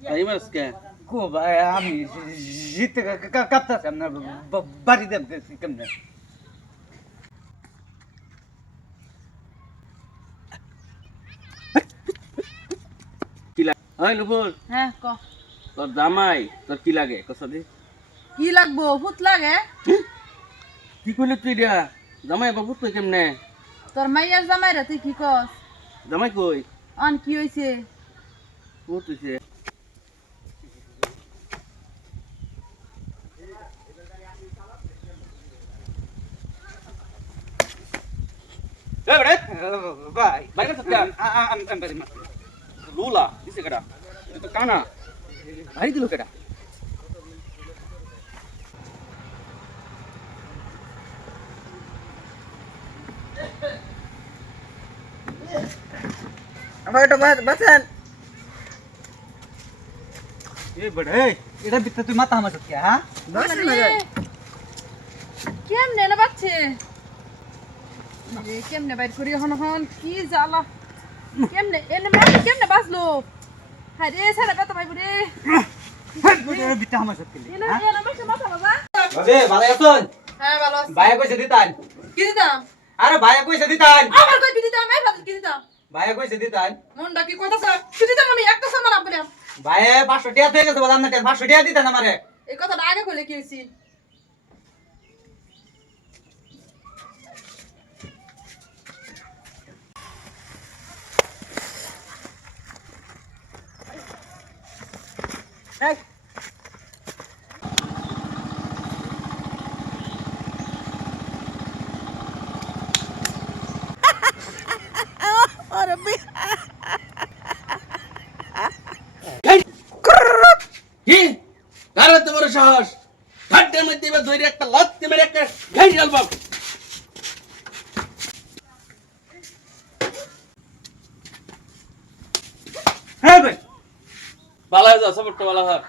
Timers क्या है কো ভাই আমি জিতে কাঁপতাছি আপনার বাড়িতে কেমনে? কি লাগে ওই নুপুর হ্যাঁ ক। তোর জামাই তোর কি লাগে? কসা দি কি লাগবো? ভূত লাগে। কি কইলি তুই দিয়া জামাই বাবু তুই কেমনে? তোর মাইয়ার জামাই রে তুই কি কস? জামাই কই? অন কি হইছে? কোট তুইছে Lula, Apa itu batasan? Iya, berdeh. Ini bisa tuh mata sama setia, ha? Mana nih, Kian, nenek, কেমনে বাইর করি হন হন কি জ্বালা? কেমনে এনে মানে কেমনে বাঁচলো? হায় রে সারা ব্যথা পাইব রে। বিতে হামাস কে এনে এনে বেশি মাথা বাবা। বাজে ভালো আছেন? হ্যাঁ ভালো আছি। ভাইয়া কইছে দিতান কি দিতাম? আরে ভাইয়া কইছে দিতান আমার কই কি দিতাম? এই ভাত কি দিতাম? ভাইয়া কইছে দিতান মনটা কি কইতাছ? কি দিতাম আমি? একটা সামান আপনি ভাইয়া 500 টাকা দিয়ে গেছে বললাম না 500 টাকা দিতান আমারে। এই কথাটা আগে কইলে কি হইছিল কি কার তোমার সাহস ঘাটের মধ্যে এবার ধরে একটা লাত্তি মেরে একটা ঘাই ঢালবাম বালা হয়ে যাও সবরটা বালা হয়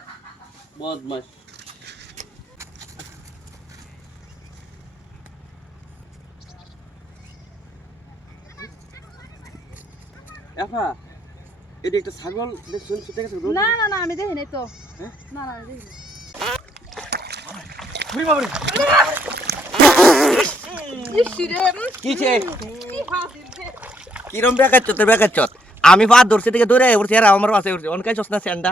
বদমাস এফা এটা একটা ছাগল দেখছুন ছুটে গেছে না না না আমি দেখি নাই তো হ্যাঁ? না না আমি কিছে। কিরম বেকার চত বেকার চত আমি পা ধরছি থেকে ধরে উঠছি আর আমার পাশে উঠছি। অনকাই চস না স্যান্ডা